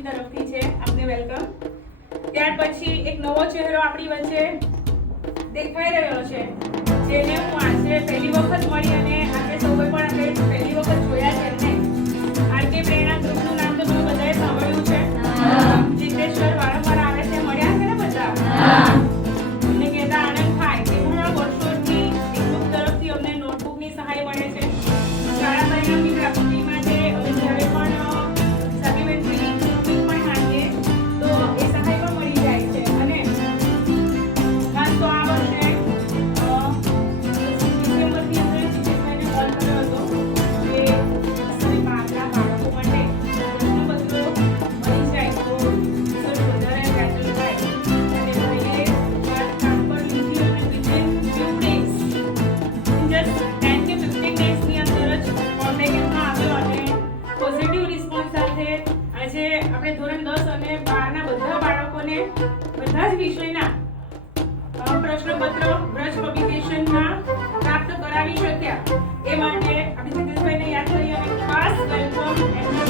School તરફથી છે. આપને વેલકમ. ત્યાર પછી એક નવો ચહેરો આપણી વચ્ચે દેખાઈ રહ્યો છે, જેને હું આજે પહેલી વખત મળી અને આપણે સૌએ પણ આપણે પહેલી વખત જોયા છે એમને. આરકે પ્રેરણા ગ્રુપનું નામ તો તમે બધાએ સાંભળ્યું છે. જીતેશ સર વારંવાર આવે છે, મળ્યા છે ને બધા? અમને કહેતા આનંદ થાય કે ઘણા વર્ષોથી એક ગ્રુપ તરફથી અમને નોટબુકની સહાય મળે છે. શાળા પરિણામની પ્રાપ્તિ માટે અમે જ્યારે પણ સપ્લિમેન્ટરી બુક પણ માંગીએ તો એ સહાય પણ મળી જાય છે. અને ખાસ તો આ વર્ષે ડિસેમ્બરથી અમે જીતેશભાઈને કોલ કર્યો હતો કે દસમી બારના બાળકો માટે પ્રશ્નપત્રો મળી જાય તો સર વધારે બેટર થાય. અને ભાઈએ કામ પર લીધી અને વિધિન ફ્યુ ડેઝ જસ્ટ 10 કે 15 ડેઝની અંદર જ કોન્ટેક્ટમાં આવ્યો અને પોઝિટિવ રિસ્પોન્સ સાથે આજે આપણે ધોરણ 10 અને 12ના બધા બાળકોને બધા જ વિષયના પ્રશ્નપત્રો બ્રશ પબ્લિકેશનમાં પ્રાપ્ત કરાવી શક્યા. એ માટે આપણે જીતેશભાઈને યાદ કરી અને ખાસ વેલકમ એમના